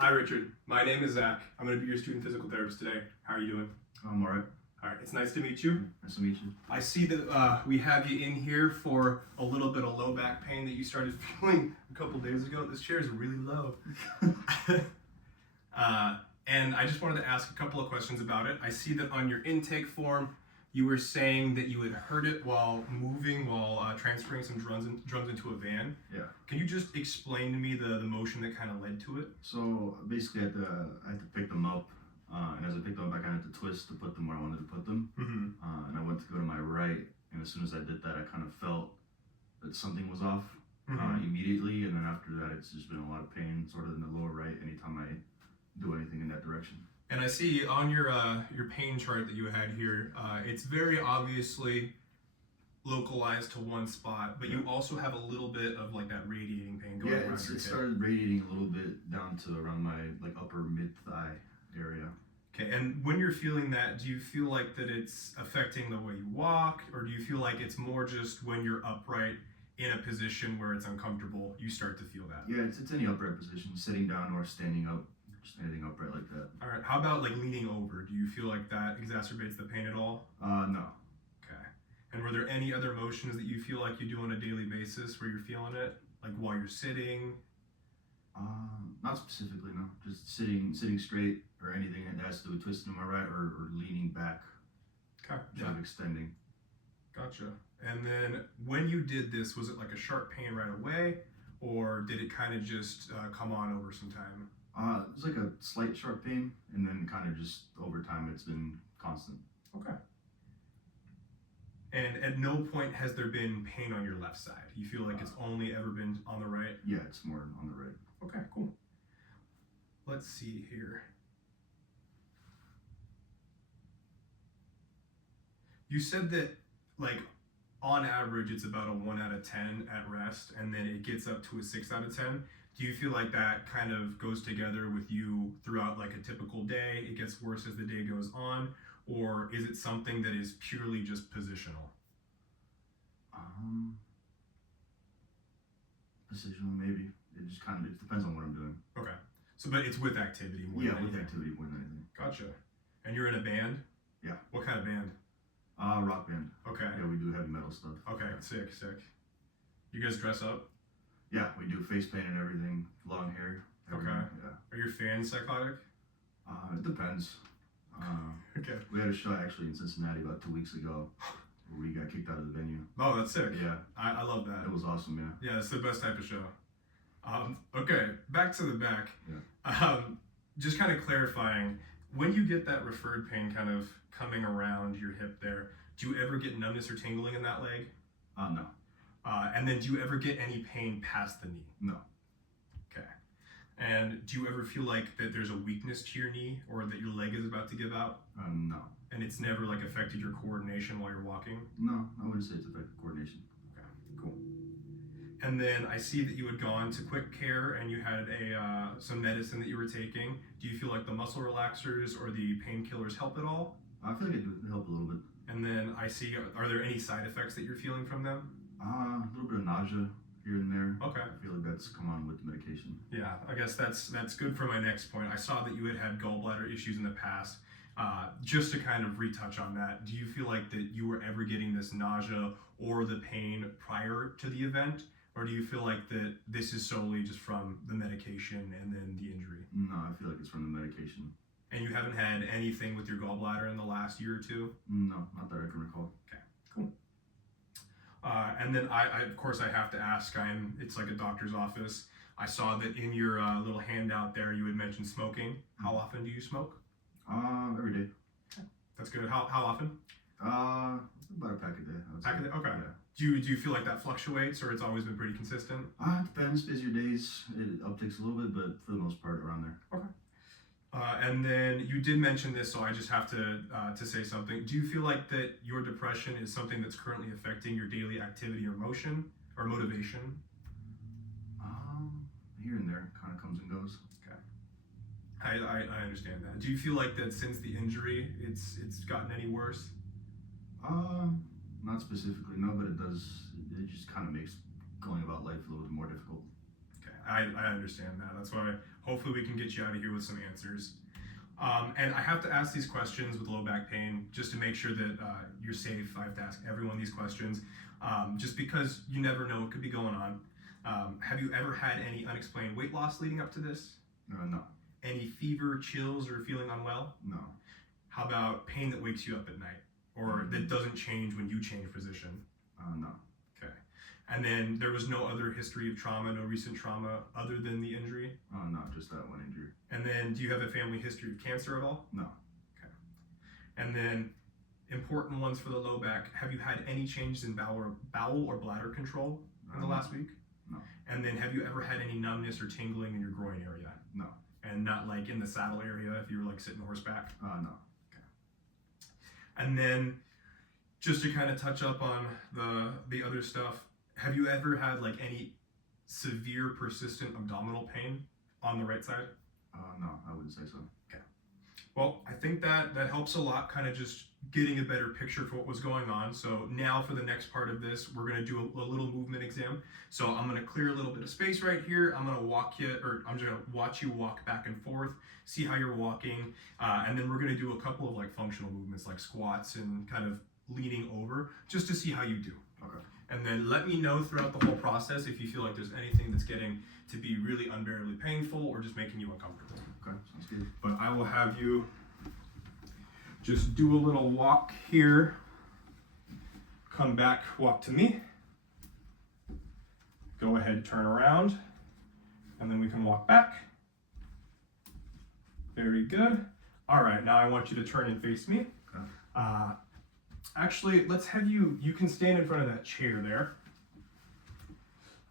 Hi, Richard. My name is Zach. I'm going to be your student physical therapist today. How are you doing? I'm alright. All right, it's nice to meet you. Nice to meet you. I see that we have you in here for a little bit of low back pain that you started feeling a couple days ago. This chair is really low. And I just wanted to ask a couple of questions about it. I see that on your intake form, you were saying that you had hurt it while transferring some drums into a van. Yeah. Can you just explain to me the motion that kind of led to it? So basically, I had to pick them up, and as I picked them up, I kind of had to twist to put them where I wanted to put them. Mm-hmm. And I went to go to my right, and as soon as I did that, I kind of felt that something was off immediately, and then after that, it's just been a lot of pain, sort of in the lower right, anytime I do anything in that direction. And I see on your pain chart that you had here, it's very obviously localized to one spot, but you also have a little bit of like that radiating pain going around your hip. It started radiating a little bit down to around my upper mid thigh area. Okay, and when you're feeling that, do you feel like that it's affecting the way you walk, or do you feel like it's more just when you're upright in a position where it's uncomfortable, you start to feel that? Yeah, it's any upright position, sitting down or standing up. Just anything upright like that. All right. How about like leaning over? Do you feel like that exacerbates the pain at all? No. Okay. And were there any other motions that you feel like you do on a daily basis where you're feeling it, like while you're sitting? Not specifically, no. Just sitting straight or anything that has to do with twisting to my right or leaning back. Okay. Kind of extending. Gotcha. And then when you did this, was it like a sharp pain right away, or did it kind of just come on over some time? It was like a slight sharp pain, and then kind of just over time it's been constant. Okay. And at no point has there been pain on your left side? You feel like it's only ever been on the right? Yeah, it's more on the right. Okay, cool. Let's see here. You said that, like, on average, it's about a 1 out of 10 at rest, and then it gets up to a 6 out of 10. Do you feel like that kind of goes together with you throughout like a typical day? It gets worse as the day goes on, or is it something that is purely just positional? Positional, maybe. It depends on what I'm doing. Okay. So, but it's with activity more than anything. With activity more than anything. Gotcha. And you're in a band? Yeah. What kind of band? Rock band. Okay. Yeah, we do heavy metal stuff. Okay, sick. You guys dress up? Yeah, we do face paint and everything, long hair. Everything. Okay. Yeah. Are your fans psychotic? It depends. Okay. We had a show actually in Cincinnati about 2 weeks ago where we got kicked out of the venue. Oh, that's sick. Yeah. I love that. It was awesome, yeah. Yeah, it's the best type of show. Okay, back to the back. Yeah. Just kind of clarifying, when you get that referred pain kind of coming around your hip there, do you ever get numbness or tingling in that leg? No. And then do you ever get any pain past the knee? No. Okay. And do you ever feel like that there's a weakness to your knee or that your leg is about to give out? No. And it's never like affected your coordination while you're walking? No, I wouldn't say it's affected coordination. Okay, cool. And then I see that you had gone to Quick Care and you had some medicine that you were taking. Do you feel like the muscle relaxers or the painkillers help at all? I feel like it would help a little bit. And then I see, are there any side effects that you're feeling from them? A little bit of nausea here and there. Okay. I feel like that's come on with the medication. Yeah, I guess that's good for my next point. I saw that you had gallbladder issues in the past. Just to kind of retouch on that, do you feel like that you were ever getting this nausea or the pain prior to the event? Or do you feel like that this is solely just from the medication and then the injury? No, I feel like it's from the medication. And you haven't had anything with your gallbladder in the last year or two? No, not that I can recall. Okay, cool. And then I of course I have to ask, it's like a doctor's office. I saw that in your little handout there you had mentioned smoking. How often do you smoke? Every day. Okay. That's good. How often? About a pack a day. Pack a day? Okay. Yeah. Do you feel like that fluctuates or it's always been pretty consistent? It depends. Busier days, it upticks a little bit, but for the most part, around there. Okay. And then you did mention this, so I just have to say something. Do you feel like that your depression is something that's currently affecting your daily activity or motion or motivation? Here and there, kind of comes and goes. Okay. I understand that. Do you feel like that since the injury, it's gotten any worse? Not specifically, no, but it does. It just kind of makes going about life a little bit more difficult. Okay. I understand that. That's why hopefully we can get you out of here with some answers. And I have to ask these questions with low back pain just to make sure that you're safe. I have to ask everyone these questions just because you never know what could be going on. Have you ever had any unexplained weight loss leading up to this? No. Any fever, chills, or feeling unwell? No. How about pain that wakes you up at night or that doesn't change when you change position? No. Okay. And then there was no other history of trauma, no recent trauma other than the injury? No, just that one injury. And then do you have a family history of cancer at all? No. Okay. And then important ones for the low back, have you had any changes in bowel or bladder control in the last week? No. And then have you ever had any numbness or tingling in your groin area? No. And not like in the saddle area if you were like sitting horseback? No. Okay. And then just to kind of touch up on the other stuff, have you ever had like any severe persistent abdominal pain on the right side? No, I wouldn't say so. Okay. Well, I think that helps a lot, kind of just getting a better picture for what was going on. So now for the next part of this, we're going to do a little movement exam. So I'm going to clear a little bit of space right here. I'm going to I'm just going to watch you walk back and forth, see how you're walking. And then we're going to do a couple of like functional movements like squats and kind of leaning over just to see how you do. Okay. And then let me know throughout the whole process if you feel like there's anything that's getting to be really unbearably painful or just making you uncomfortable. Okay, sounds good. But I will have you just do a little walk here. Come back, walk to me. Go ahead, turn around. And then we can walk back. Very good. All right, now I want you to turn and face me. Okay. Actually, let's have you can stand in front of that chair there.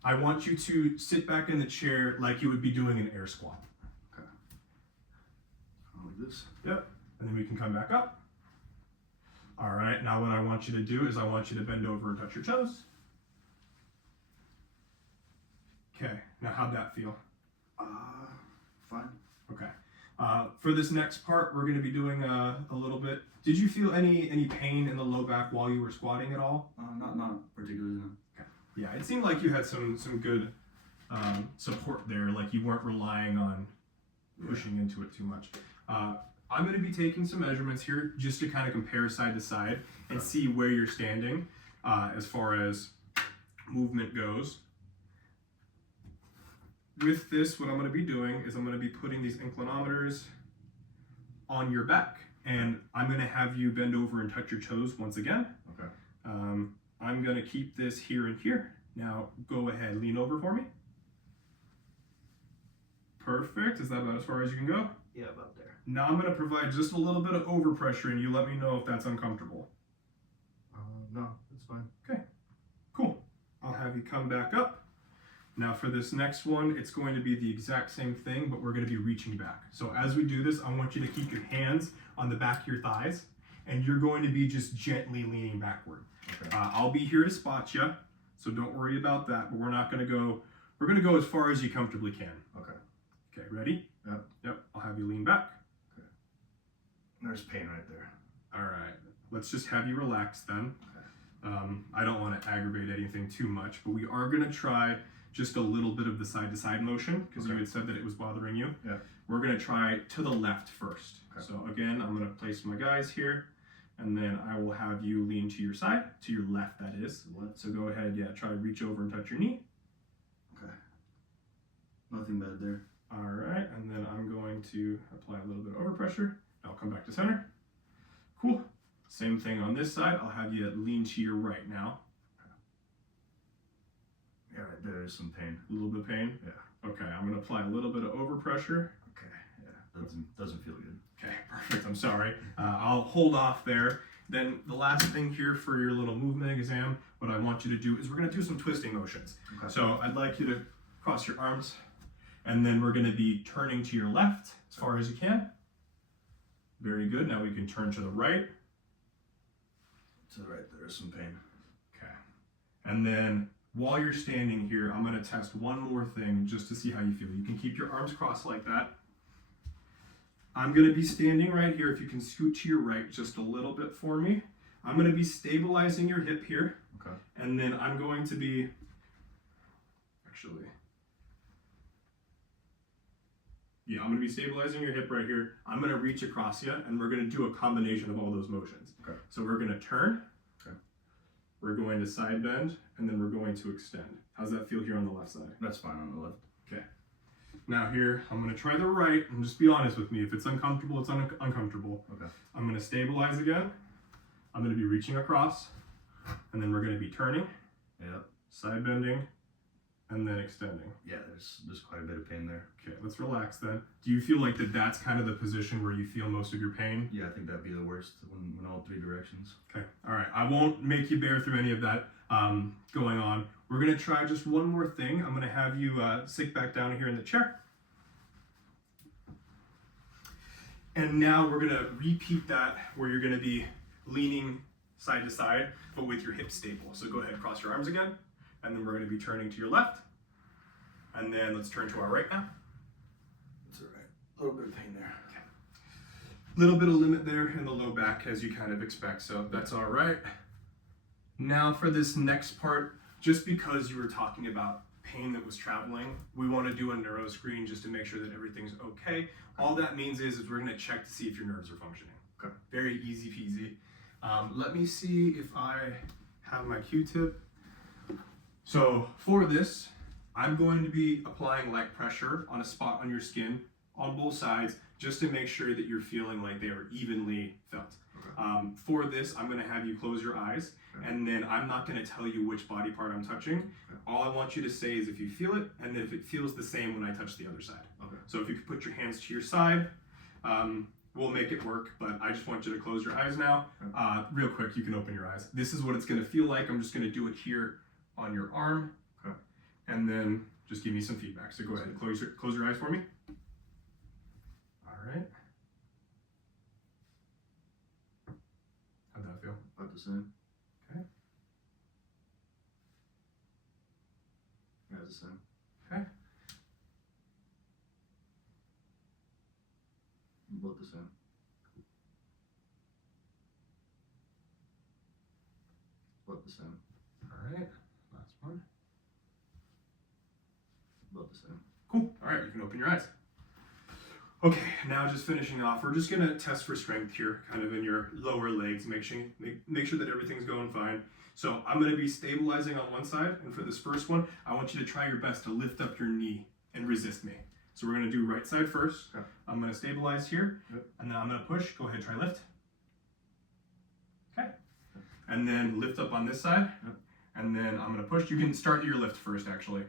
I want you to sit back in the chair like you would be doing an air squat. Okay. Like this? Yep. And then we can come back up. All right, now what I want you to do is I want you to bend over and touch your toes. Okay, now how'd that feel? Fine. Okay. For this next part, we're gonna be doing a little bit. Did you feel any pain in the low back while you were squatting at all? Not particularly, no. Okay. Yeah, it seemed like you had some good support there, like you weren't relying on pushing into it too much. I'm going to be taking some measurements here just to kind of compare side to side and see where you're standing as far as movement goes. With this, what I'm going to be doing is I'm going to be putting these inclinometers on your back, and I'm going to have you bend over and touch your toes once again. Okay. I'm going to keep this here and here. Now go ahead, lean over for me. Perfect. Is that about as far as you can go? Yeah, about there. Now I'm going to provide just a little bit of overpressure and you let me know if that's uncomfortable. No, it's fine. Okay, cool. I'll have you come back up. Now for this next one, it's going to be the exact same thing, but we're going to be reaching back. So as we do this, I want you to keep your hands on the back of your thighs and you're going to be just gently leaning backward. Okay. I'll be here to spot you, so don't worry about that, but we're going to go as far as you comfortably can. Okay. Okay, ready? Yep. Yep, I'll have you lean back. Okay. There's pain right there. All right, let's just have you relax then. Okay. I don't want to aggravate anything too much, but we are going to try just a little bit of the side-to-side motion because you had said that it was bothering you. Yeah. We're going to try to the left first. Okay. So again, I'm going to place my guys here, and then I will have you lean to your side, to your left that is. Left. So go ahead, try to reach over and touch your knee. Okay. Nothing bad there. All right, and then I'm going to apply a little bit of overpressure. I'll come back to center. Cool. Same thing on this side. I'll have you lean to your right now. Yeah, right there is some pain. A little bit of pain? Yeah. Okay, I'm going to apply a little bit of overpressure. Okay. Yeah. Doesn't feel good. Okay, perfect. I'm sorry. I'll hold off there. Then the last thing here for your little movement exam, what I want you to do is we're going to do some twisting motions. Okay. So I'd like you to cross your arms, and then we're going to be turning to your left as far as you can. Very good. Now we can turn to the right. To the right, there is some pain. Okay. And then while you're standing here, I'm going to test one more thing just to see how you feel. You can keep your arms crossed like that. I'm going to be standing right here. If you can scoot to your right just a little bit for me. I'm going to be stabilizing your hip here. Okay. And then I'm going to be, actually, Yeah, I'm going to be stabilizing your hip right here. I'm going to reach across you, and we're going to do a combination of all those motions. Okay. So we're going to turn. Okay. We're going to side bend, and then we're going to extend. How's that feel here on the left side? That's fine on the left. Okay. Now here, I'm going to try the right, and just be honest with me. If it's uncomfortable, it's uncomfortable. Okay. I'm going to stabilize again. I'm going to be reaching across, and then we're going to be turning, Yep. side bending, and then extending. Yeah, there's quite a bit of pain there. Okay, let's relax then. Do you feel like that's kind of the position where you feel most of your pain? Yeah, I think that'd be the worst when all three directions. Okay, all right. I won't make you bear through any of that going on. We're going to try just one more thing. I'm going to have you sit back down here in the chair. And now we're going to repeat that where you're going to be leaning side to side, but with your hips stable. So go ahead, cross your arms again, and then we're going to be turning to your left. And then let's turn to our right now. It's all right. A little bit of pain there. Okay. Little bit of limit there in the low back as you kind of expect, so that's all right. Now for this next part, just because you were talking about pain that was traveling, we want to do a neuro screen just to make sure that everything's okay. All that means is we're going to check to see if your nerves are functioning. Okay. Very easy peasy. Let me see if I have my Q-tip. So for this, I'm going to be applying light pressure on a spot on your skin on both sides just to make sure that you're feeling like they are evenly felt. Okay. For this, I'm going to have you close your eyes, and then I'm not going to tell you which body part I'm touching. All I want you to say is if you feel it, and if it feels the same when I touch the other side. Okay. So if you could put your hands to your side, we'll make it work, but I just want you to close your eyes now. Real quick, you can open your eyes. This is what it's going to feel like. I'm just going to do it here on your arm. Okay. And then just give me some feedback. So go ahead and close your eyes for me. All right. How'd that feel? About the same. Okay. Yeah, it's the same. Okay. About the same. About the same. All right. Last one. About the same. Cool. All right, you can open your eyes. Okay, now just finishing off, we're just gonna test for strength here, kind of in your lower legs, make sure that everything's going fine. So I'm gonna be stabilizing on one side, and for this first one, I want you to try your best to lift up your knee and resist me. So we're gonna do right side first. Okay. I'm gonna stabilize here, Yep. and then I'm gonna push. Go ahead, try lift. Okay. And then lift up on this side, Yep. and then I'm gonna push. You can start your lift first, actually.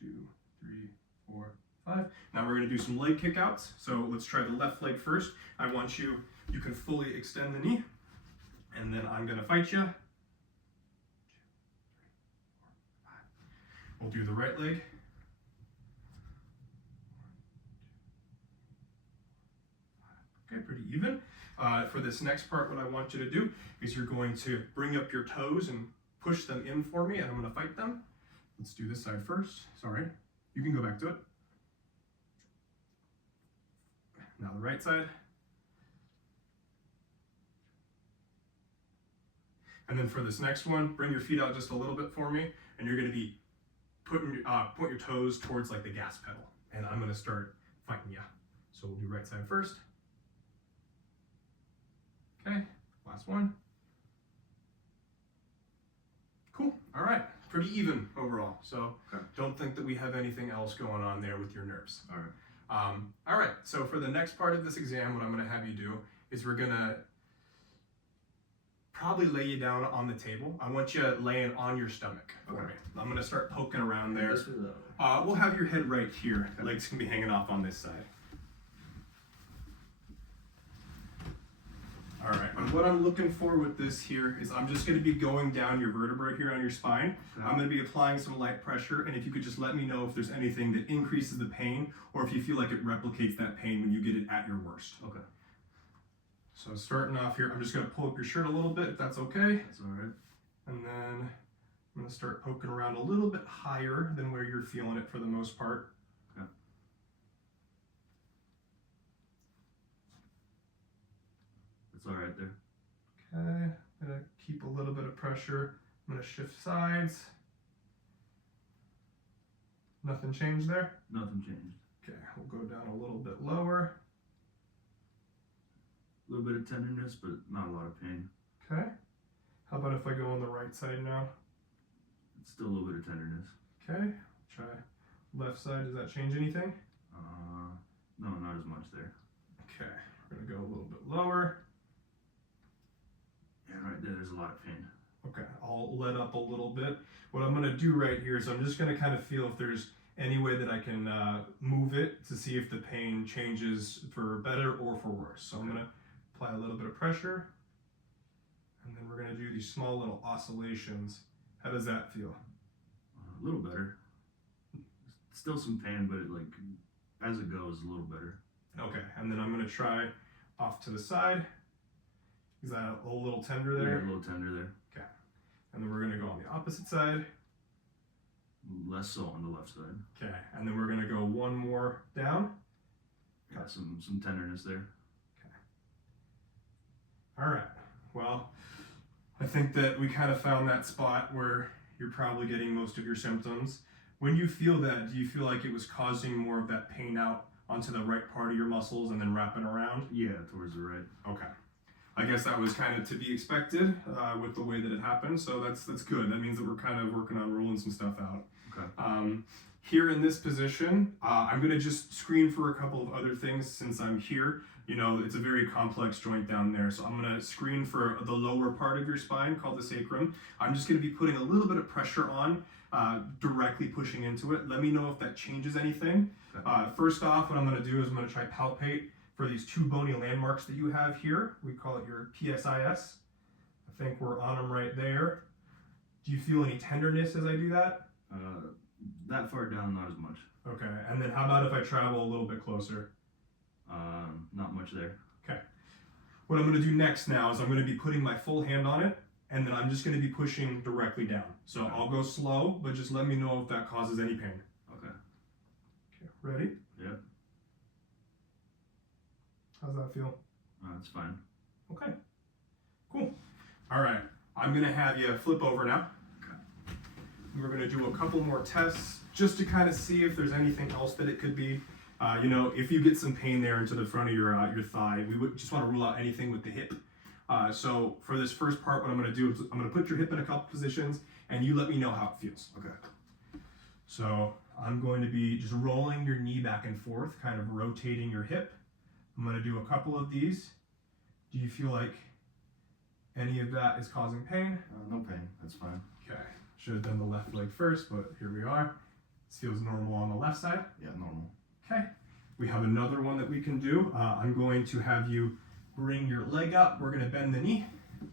2, 3, 4, 5. Now we're going to do some leg kickouts. So let's try the left leg first. I want you can fully extend the knee, and then I'm going to fight you. 2, 3, 4, 5. We'll do the right leg. 1, 2, 3, 4, 5. Okay, pretty even. For this next part, what I want you to do is you're going to bring up your toes and push them in for me, and I'm going to fight them. Let's do this side first. Sorry. You can go back to it. Now the right side. And then for this next one, bring your feet out just a little bit for me, and you're going to be point your toes towards like the gas pedal, and I'm going to start fighting you. So we'll do right side first. Okay, last one. Cool. All right. Pretty even overall. So Okay. Don't think that we have anything else going on there with your nerves. All right. All right. So for the next part of this exam, what I'm going to have you do is we're going to probably lay you down on the table. I want you laying on your stomach for Okay. me. I'm going to start poking around there. This way or that way? We'll have your head right here. Legs can be hanging off on this side. All right, and what I'm looking for with this here is I'm just going to be going down your vertebrae here on your spine. Okay. I'm going to be applying some light pressure, and if you could just let me know if there's anything that increases the pain or if you feel like it replicates that pain when you get it at your worst. Okay. So starting off here, I'm just going to pull up your shirt a little bit if that's okay. That's all right. And then I'm going to start poking around a little bit higher than where you're feeling it for the most part. Okay. That's all right there. Okay, I'm going to keep a little bit of pressure. I'm going to shift sides. Nothing changed there? Nothing changed. Okay, we'll go down of tenderness, but not a lot of pain. Okay. How about if I go on the right side now? It's still a little bit of tenderness. Okay. Try left side. Does that change anything? No, not as much there. Okay. We're going to go a little bit lower. Yeah, right there, there's a lot of pain. Okay. I'll let up a little bit. What I'm going to do right here is I'm just going to kind of feel if there's any way that I can move it to see if the pain changes for better or for worse. So I'm going to apply a little bit of pressure, and then we're going to do these small little oscillations. How does that feel? A little better. Still some pain, but as it goes, a little better. Okay, and then I'm going to try off to the side. Is that a little tender there? Yeah, a little tender there. Okay, and then we're going to go on the opposite side. Less so on the left side. Okay, and then we're going to go one more down. Got some tenderness there. Okay. All right. Well, I think that we kind of found that spot where you're probably getting most of your symptoms. When you feel that, do you feel like it was causing more of that pain out onto the right part of your muscles and then wrapping around? Yeah, towards the right. Okay. I guess that was kind of to be expected with the way that it happened, so that's good. That means that we're kind of working on ruling some stuff out. Okay. Here in this position, I'm going to just screen for a couple of other things since I'm here. You know, it's a very complex joint down there, so I'm going to screen for the lower part of your spine called the sacrum. I'm just going to be putting a little bit of pressure on, directly pushing into it. Let me know if that changes anything. Okay. First off, what I'm going to do is I'm going to try palpate for these two bony landmarks that you have here. We call it your PSIS. I think we're on them right there. Do you feel any tenderness as I do that? That far down, not as much. Okay, and then how about if I travel a little bit closer? Not much there. Okay. What I'm going to do next now is I'm going to be putting my full hand on it, and then I'm just going to be pushing directly down. So Okay. I'll go slow, but just let me know if that causes any pain. Okay. Okay, ready? Yeah. How's that feel? That's fine. Okay, cool. All right, I'm going to have you flip over now. We're going to do a couple more tests just to kind of see if there's anything else that it could be. You know, if you get some pain there into the front of your thigh, we would just want to rule out anything with the hip. So for this first part, what I'm going to do is I'm going to put your hip in a couple positions, and you let me know how it feels. Okay. So I'm going to be just rolling your knee back and forth, kind of rotating your hip. I'm going to do a couple of these. Do you feel like any of that is causing pain? No pain. That's fine. Okay. Should have done the left leg first, but here we are. This feels normal on the left side. Yeah, normal. Okay. We have another one that we can do. I'm going to have you bring your leg up. We're going to bend the knee. I'm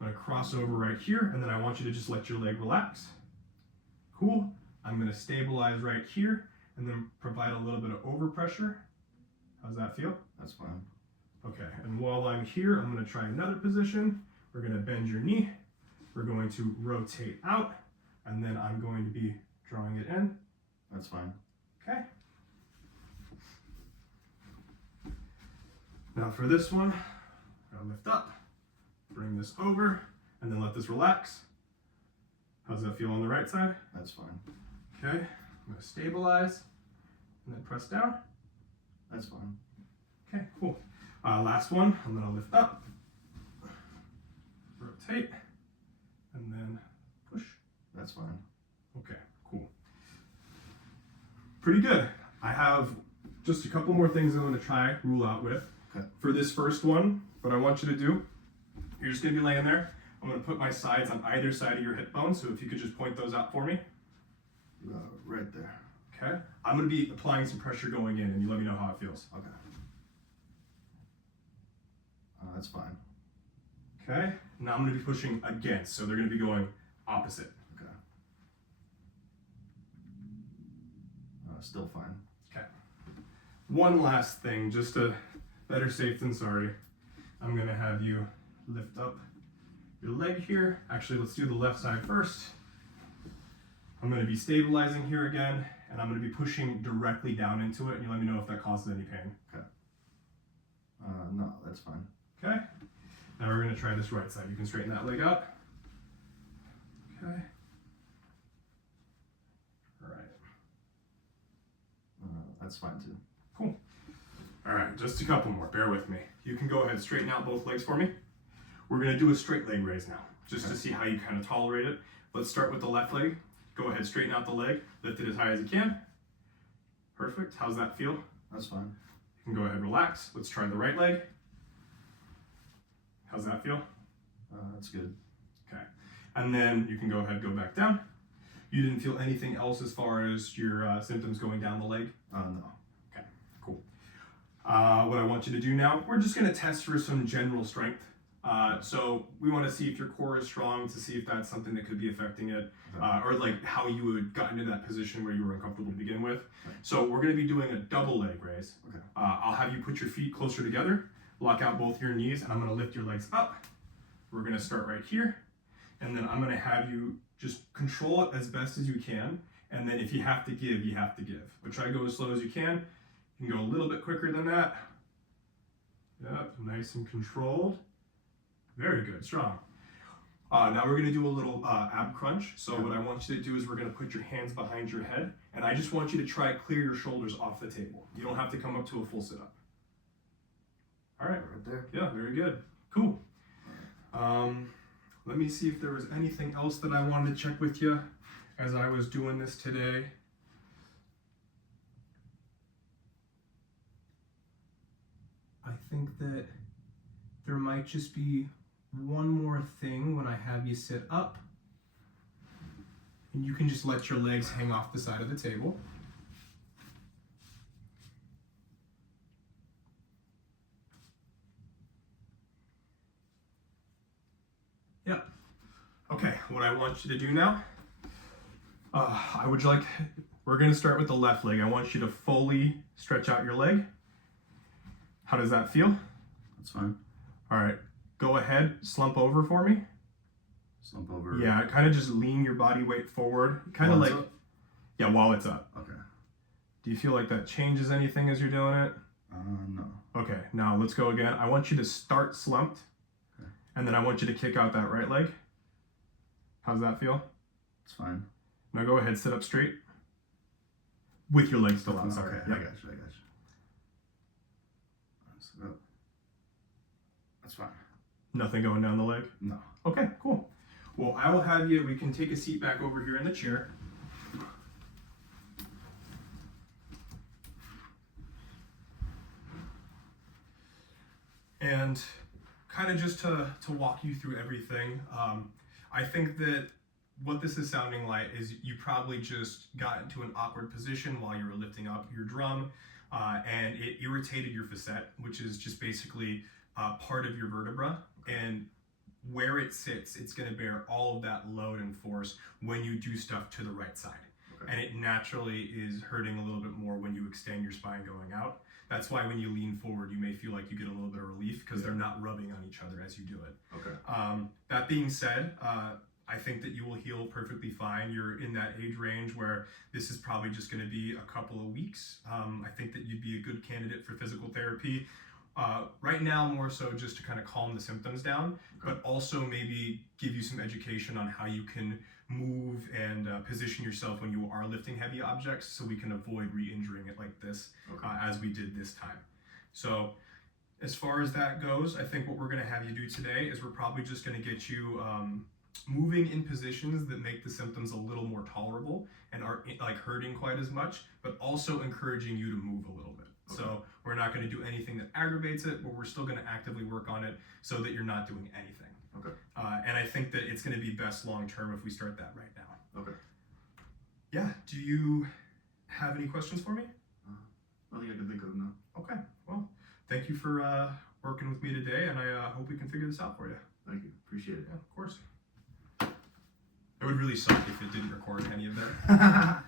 going to cross over right here, and then I want you to just let your leg relax. Cool. I'm going to stabilize right here, and then provide a little bit of overpressure. How's that feel? That's fine. Okay, and while I'm here, I'm going to try another position. We're going to bend your knee. We're going to rotate out, and then I'm going to be drawing it in. That's fine. Okay. Now for this one, I'm going to lift up, bring this over, and then let this relax. How does that feel on the right side? That's fine. Okay, I'm going to stabilize, and then press down. That's fine. Okay, cool. Last one, I'm going to lift up, rotate, and then push. That's fine. Okay, cool. Pretty good. I have just a couple more things I'm going to try rule out with. Okay. For this first one, what I want you to do, you're just going to be laying there. I'm going to put my sides on either side of your hip bone, so if you could just point those out for me. Right there. Okay. I'm going to be applying some pressure going in, and you let me know how it feels. Okay. That's fine. Okay. Now I'm going to be pushing against, so they're going to be going opposite. Okay. Still fine. Okay. One last thing, just to better safe than sorry. I'm going to have you lift up your leg here. Actually, let's do the left side first. I'm going to be stabilizing here again, and I'm going to be pushing directly down into it, and you let me know if that causes any pain. Okay. No, that's fine. Okay. Now we're going to try this right side. You can straighten that leg up. Okay. All right. That's fine too. Cool. All right, just a couple more. Bear with me. You can go ahead, straighten out both legs for me. We're gonna do a straight leg raise now, just to see how you kind of tolerate it. Let's start with the left leg. Go ahead, straighten out the leg, lift it as high as you can. Perfect. How's that feel? That's fine. You can go ahead, relax. Let's try the right leg. How's that feel? That's good. Okay. And then you can go ahead, go back down. You didn't feel anything else as far as your symptoms going down the leg? No. Okay, cool. What I want you to do now, we're just gonna test for some general strength. So we want to see if your core is strong, to see if that's something that could be affecting it, or like how you would got into that position where you were uncomfortable to begin with. Right. So we're going to be doing a double leg raise. Okay. I'll have you put your feet closer together, lock out both your knees, and I'm going to lift your legs up. We're going to start right here, and then I'm going to have you just control it as best as you can, and then if you have to give, you have to give. But try to go as slow as you can. You can go a little bit quicker than that. Yep, nice and controlled. Very good, strong. Now we're gonna do a little ab crunch. So what I want you to do is we're gonna put your hands behind your head, and I just want you to try clear your shoulders off the table. You don't have to come up to a full sit-up. All right. Right there. Yeah, very good. Cool. Let me see if there was anything else that I wanted to check with you as I was doing this today. I think that there might just be one more thing when I have you sit up. And you can just let your legs hang off the side of the table. Yep. Okay, what I want you to do now, we're gonna start with the left leg. I want you to fully stretch out your leg. How does that feel? That's fine. All right, go ahead, slump over for me. Slump over. Yeah, kind of just lean your body weight forward. Kind of like, up? yeah, while it's up. Okay. Do you feel like that changes anything as you're doing it? No. Okay, now let's go again. I want you to start slumped, Okay. and then I want you to kick out that right leg. How's that feel? It's fine. Now go ahead, sit up straight. With your legs still out, Okay, sorry. I got you. Sit up. That's fine. Nothing going down the leg? No. Okay, cool. Well, I will have you, we can take a seat back over here in the chair. And kind of just to walk you through everything, I think that what this is sounding like is you probably just got into an awkward position while you were lifting up your drum, and it irritated your facet, which is just basically part of your vertebra. And where it sits, it's going to bear all of that load and force when you do stuff to the right side. Okay. And it naturally is hurting a little bit more when you extend your spine going out. That's why when you lean forward, you may feel like you get a little bit of relief because they're not rubbing on each other as you do it. Okay. That being said, I think that you will heal perfectly fine. You're in that age range where this is probably just going to be a couple of weeks. I think that you'd be a good candidate for physical therapy. Right now, more so just to kind of calm the symptoms down, but also maybe give you some education on how you can move and position yourself when you are lifting heavy objects so we can avoid re-injuring it like this as we did this time. So as far as that goes, I think what we're going to have you do today is we're probably just going to get you moving in positions that make the symptoms a little more tolerable and aren't like hurting quite as much, but also encouraging you to move a little bit. So we're not going to do anything that aggravates it, but we're still going to actively work on it so that you're not doing anything. Okay. And I think that it's going to be best long term if we start that right now. Okay. Yeah. Do you have any questions for me? Nothing I can think of now. Okay. Well, thank you for working with me today, and I hope we can figure this out for you. Thank you. Appreciate it. Yeah, of course. It would really suck if it didn't record any of that.